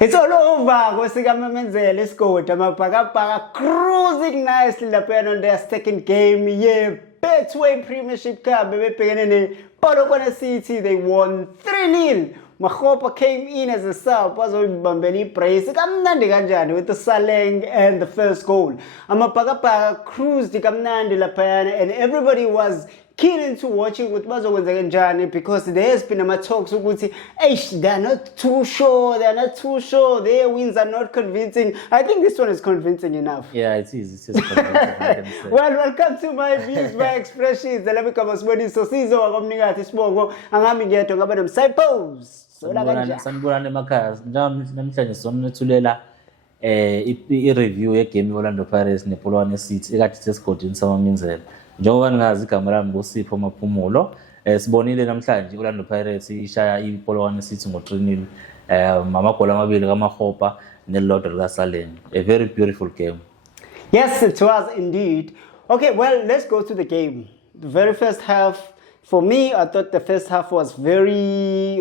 It's all over. Kosika Memenzele, let's go. Tamapaka cruising nicely on their second game. Yeah, Betway Premiership Cup. Baby Peganene, Polokwane City, they won 3-0. Makgopa came in as a sub. Was Bambeni praise. Kamnandi Ganjani with the Saleng and the first goal. Amapaka cruised the Kamnandi Lapayana, and everybody was keen into watching with Bazowenzaganjani because there's been a talk so good. They're not too sure. Their wins are not convincing. I think this one is convincing enough. Yeah, it is. It's just convincing. Well, welcome to my views, my expressions. The Lami Kamasmodi Sosizo, Agamnigati Smogo, Angami Geto, Gabadam Saipos. Sanibulane emakhaya namhlanje sonethulela i-review yegame ye-Orlando Pirates nePolokwane City ekade sesigodini samaminzela. Njengoba ningazi igama lami nguSipho Maphumulo, sibonile namhlanje iOrlando Pirates ishaya iPolokwane City ngo-3-0, amagoli amabili kaMakgopa nelilodwa likaSaleng. A very beautiful game. Yes, it was indeed. Okay, well, let's go to the game. The very first half, for me, I thought the first half was very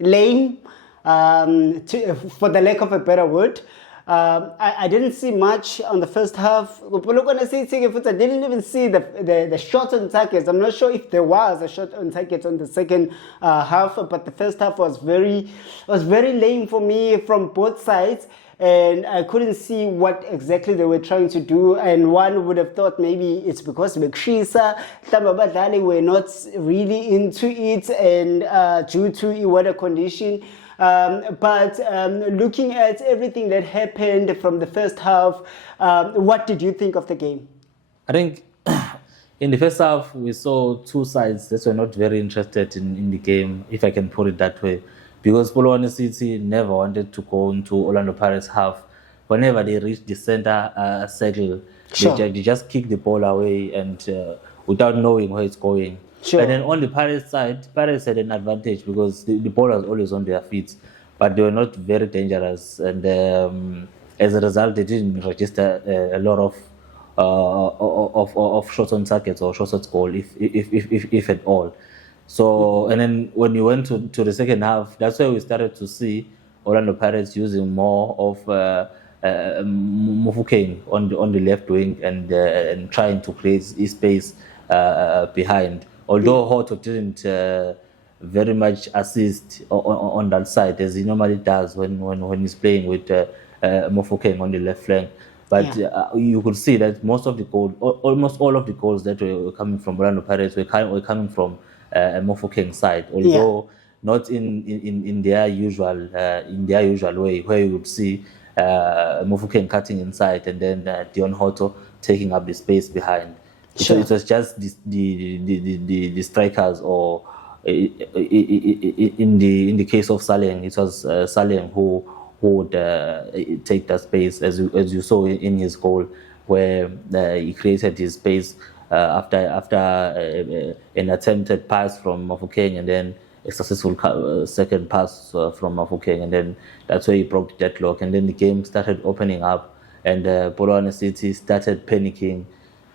lame, for the lack of a better word. I didn't see much on the first half. I didn't even see the shot on targets. I'm not sure if there was a shot on target on the second half, but the first half was very lame for me from both sides. And I couldn't see what exactly they were trying to do. And one would have thought maybe it's because Bekshisa, Tababadali were not really into it, and due to weather condition. But looking at everything that happened from the first half, what did you think of the game? I think in the first half, we saw two sides that were not very interested in the game, if I can put it that way. Because Polokwane City never wanted to go into Orlando Pirates half. Whenever they reached the center circle, sure, they just kick the ball away and without knowing where it's going. Sure. And then on the Pirates side, Pirates had an advantage because the ball was always on their feet, but they were not very dangerous. And as a result, they didn't register a lot of shots on targets or shots at goal, if at all. So, and then when you went to the second half, that's where we started to see Orlando Pirates using more of Mofokeng on the left wing and trying to create space behind. Although Hoto didn't very much assist on that side as he normally does when he's playing with Mofokeng on the left flank. But you could see that most of the goals, almost all of the goals that were coming from Orlando Pirates were coming from Mofokeng side, although not in their usual way, where you would see Mofokeng cutting inside and then Dion Hoto taking up the space behind. Sure. So it was just the strikers, or in the case of Saleng, it was Saleng who would take that space, as you saw in his goal, where he created his space after an attempted pass from Mofokeng and then a successful second pass from Mofokeng, and then that's where he broke the deadlock, and then the game started opening up, and Polokwane City started panicking,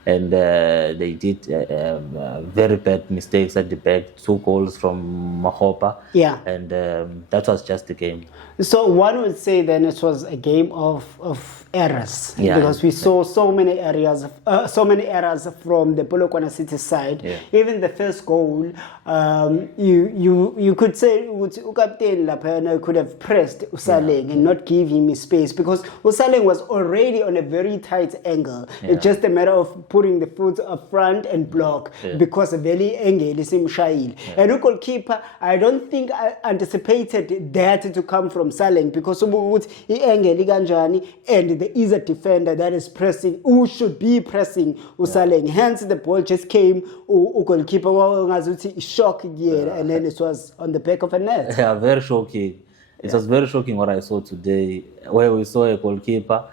and they did very bad mistakes at the back, 2 goals from Makgopa, and that was just the game. So one would say then it was a game of errors, because we saw so many errors from the Polokwane City side. Even the first goal, you could say Captain Lapena could have pressed Usaleng and not give him space, because Usaleng was already on a very tight angle. It's just a matter of putting the foot up front and block, because a very angle is Shail. And the goalkeeper, I don't think I anticipated that to come from Saleng, because he angle Ganjani, and there is a defender that is pressing, who should be pressing Usaleng. Hence the ball just came, goalkeeper shocked, and then it was on the back of a net. Yeah, very shocking. It was very shocking what I saw today, where we saw a goalkeeper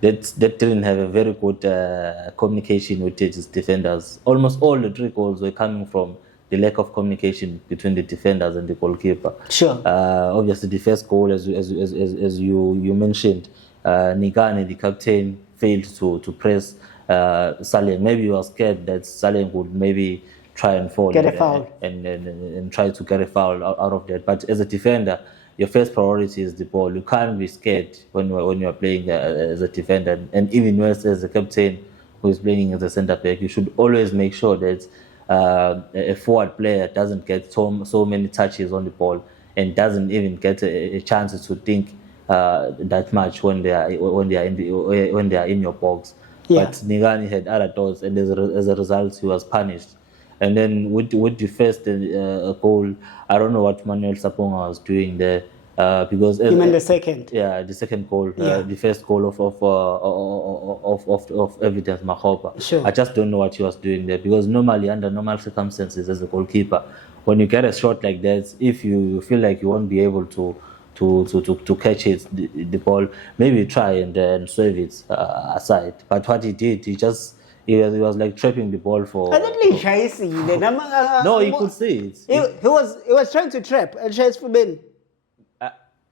that didn't have a very good communication with his defenders. Almost all the 3 goals were coming from the lack of communication between the defenders and the goalkeeper. Sure. Obviously, the first goal, as you mentioned, Nigane, the captain, failed to press Saleng. Maybe he was scared that Saleng would maybe try and fall get a foul and try to get a foul out of that. But as a defender, your first priority is the ball. You can't be scared when you are playing as a defender, and even worse as a captain who is playing as a centre back. You should always make sure that a forward player doesn't get so many touches on the ball and doesn't even get a chance to think that much when they are in your box. Yeah. But Nigani had other thoughts, and as a result, he was punished. And then with the first goal, I don't know what Manuel Saponga was doing there, because You mean the second? yeah, the second goal, Yeah. the first goal of Evidence Makgopa. Sure. I just don't know what he was doing there, because normally under normal circumstances as a goalkeeper, when you get a shot like that, if you feel like you won't be able to catch it, the ball, maybe try and swerve it aside. But what he did, he was like trapping the ball for. I think he chasing. No, you could see it. He was trying to trap and chase for Ben.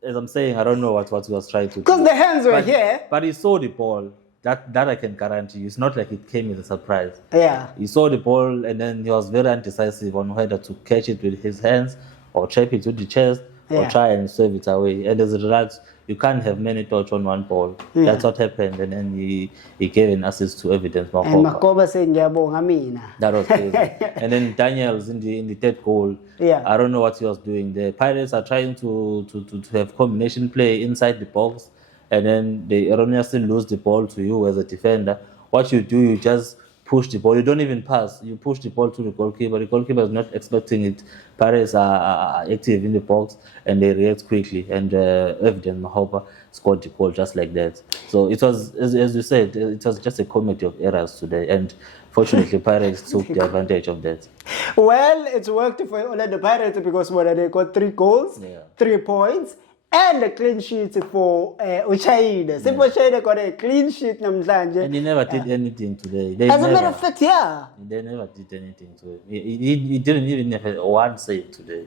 As I'm saying, I don't know what he was trying to do. Because the hands were here. But he saw the ball. That I can guarantee you. It's not like it came as a surprise. Yeah. He saw the ball, and then he was very indecisive on whether to catch it with his hands or trap it with the chest or Yeah. try and serve it away. And as a result, you can't have many touch on one ball. Yeah. That's what happened. And then he gave an assist to Evidence And Makgopa. Makgopa saying, "Ngiyabonga mina." That was crazy. And then Daniels in the third goal. Yeah. I don't know what he was doing there. Pirates are trying to have combination play inside the box, and then they erroneously lose the ball to you as a defender. What you do, you just push the ball. You don't even pass. You push the ball to the goalkeeper. The goalkeeper is not expecting it. Pirates are active in the box and they react quickly. And Evidence Makgopa scored the goal just like that. So it was, as you said, it was just a comedy of errors today. And fortunately, Pirates took the advantage of that. Well, it's worked for Orlando Pirates because they got 3 goals, Yeah. 3 points, and a clean sheet for Uchayina. Simple Shayna got a clean sheet namhlanje. And he never did anything today. As a matter of fact, yeah. They never did anything to him. He didn't even have one save today.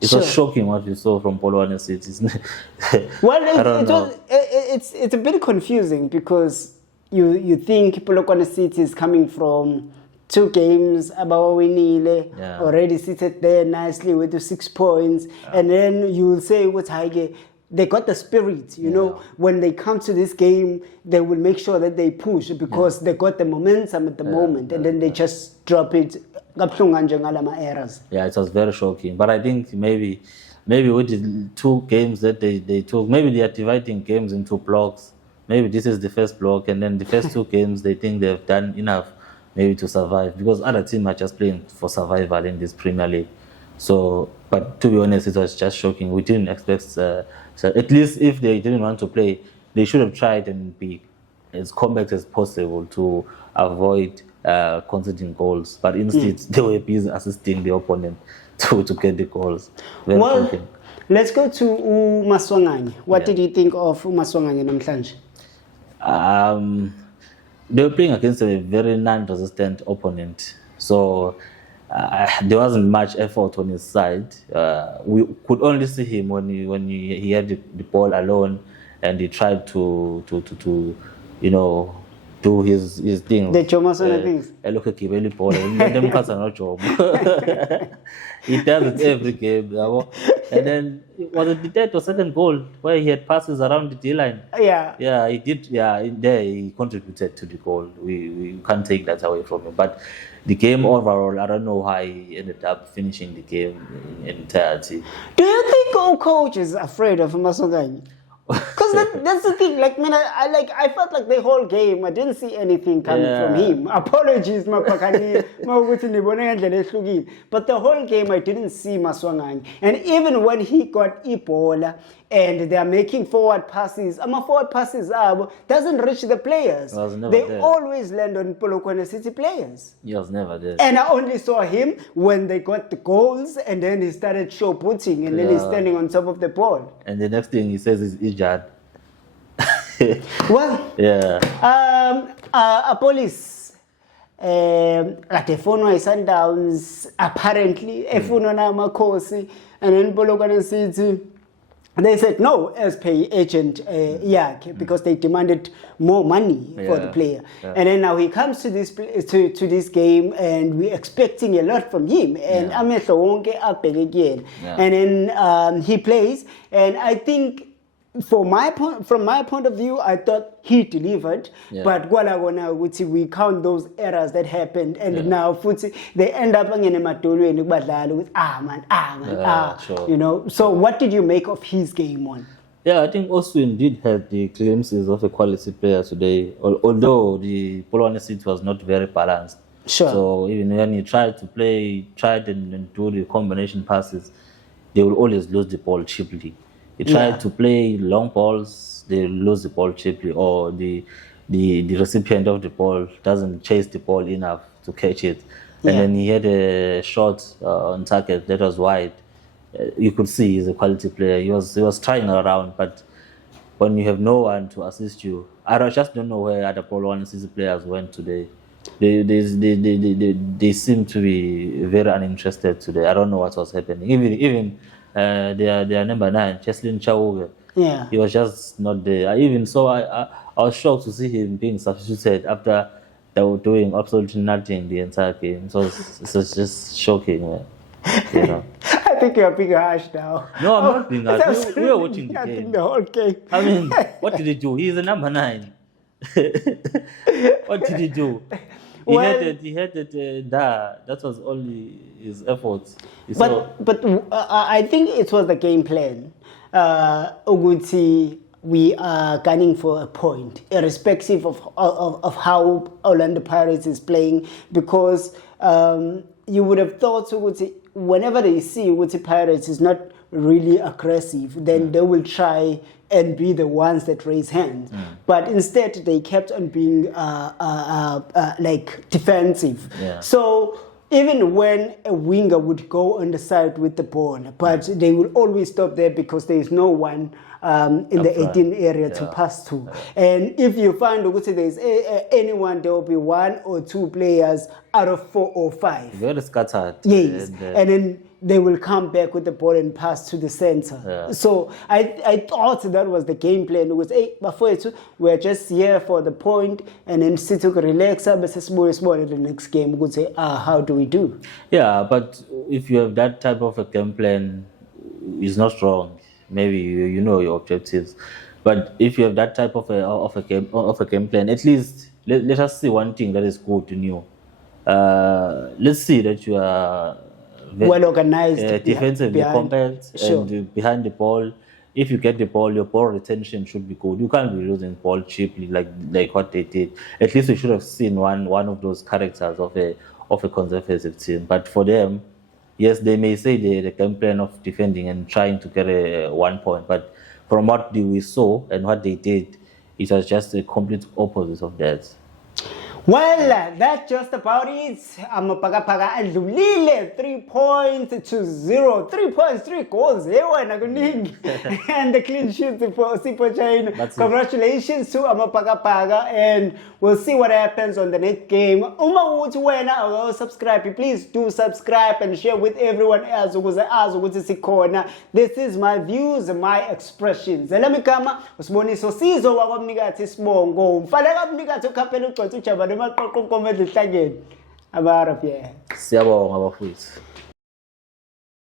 It Sure. was shocking what we saw from Polokwane City. Well, I don't know. it's a bit confusing because you think Polokwane City is coming from 2 games, Abawinile, Yeah. already seated there nicely with the 6 points, and then you will say, "What's Haige?" They got the spirit, you know. When they come to this game, they will make sure that they push because they got the momentum at the moment, and then they just drop it. Errors. Yeah, it was very shocking. But I think maybe with the 2 games that they took, maybe they are dividing games into blocks. Maybe this is the first block, and then the first 2 games they think they've done enough maybe to survive, because other teams are just playing for survival in this Premier League. So, but to be honest, it was just shocking. We didn't expect, so at least if they didn't want to play, they should have tried and be as compact as possible to avoid conceding goals. But instead, they were busy assisting the opponent to get the goals. Very Well, shocking. let's go to Maswanganye. What did you think of Maswanganye namhlanje? They were playing against a very non-resistant opponent, so there wasn't much effort on his side. We could only see him when he had the ball alone, and he tried to do his thing. The Jomasona things. He does it every game. And then was it the 3rd or 2nd goal where he had passes around the D-line? Yeah. Yeah, he did. Yeah, in there he contributed to the goal. We can't take that away from him. But the game overall, I don't know how he ended up finishing the game in entirety. Do you think all coaches are afraid of Maswanganye? Because that's the thing. Like, man, I felt like the whole game I didn't see anything coming from him. Apologies, Mapakani, but the whole game I didn't see Maswanganye. And even when he got Ebola and they are making forward passes, forward passes doesn't reach the players. Was never They there. always land on Polokwane City players. He was never there. And I only saw him when they got the goals, and then he started show putting, and then he's standing on top of the ball. And the next thing he says is Ijad. Well, Yeah. a police at efonwa Sundowns apparently efonwa na Makhosi, and then Polokwane City they said no as per agent because they demanded more money for the player. And then now he comes to this to this game and we're expecting a lot from him. And amehlo wonke abheke kuyena. And then he plays, and I think from my point of view, I thought he delivered, but we count those errors that happened, and now they end up with sure. you know. So what did you make of his game on? Yeah, I think Oswin did have the glimpses of a quality player today, although the Polone seat was not very balanced. Sure. So even when he tried and do the combination passes, they will always lose the ball cheaply. He tried to play long balls, they lose the ball cheaply, or the recipient of the ball doesn't chase the ball enough to catch it. And then he had a shot on target that was wide. You could see he's a quality player. He was trying around, but when you have no one to assist you, I just don't know where other Polone players went today. They seem to be very uninterested today. I don't know what was happening. Even their number 9, Cheslin Chauge. Yeah. He was just not there. I was shocked to see him being substituted after they were doing absolutely nothing the entire game. So it was just shocking, man. You know. I think you're being harsh now. No, I'm not being harsh. We were watching the game. The whole game. I mean, what did he do? He's a number 9. What did he do? He had it. That was only his efforts. But I think it was the game plan. Uguti, we are gunning for a point, irrespective of how Orlando Pirates is playing, because you would have thought Uguti, whenever they see Uguti Pirates is not really aggressive, then they will try and be the ones that raise hands. But instead, they kept on being like defensive. So even when a winger would go on the side with the ball, but they will always stop there because there is no one in the 18 area to pass to. And if you find there's anyone, there will be 1 or 2 players out of 4 or 5. Very scattered. Yes, and then they will come back with the ball and pass to the center. So I thought that was the game plan. It was, we're just here for the point, and then sit to relax up in the next game. We could say, how do we do? Yeah, but if you have that type of a game plan, it's not wrong. Maybe you know your objectives, but if you have that type of a game plan, at least let us see one thing that is good in you. Let's see that you are well organized, defensively compact, and behind the ball. If you get the ball, your ball retention should be good. You can't be losing ball cheaply like what they did. At least we should have seen one of those characters of a conservative team. But for them, yes, they may say the game plan of defending and trying to get a 1 point, but from what we saw and what they did, it was just a complete opposite of that. Well, that's just about it. Amapaka adlulile 3 points to 0. 3 points, 3 goals. And the clean sheet for Sipo Chain. Congratulations to Amapaka, and we'll see what happens on the next game. Subscribe. Please do subscribe and share with everyone else. This is my views, my expressions. Elamikama usiboniso sizo wakwamnikathi sibongo. Mfanele umnikathi ukhaphela ugcotha ujabane. Siyabonga bafowethu.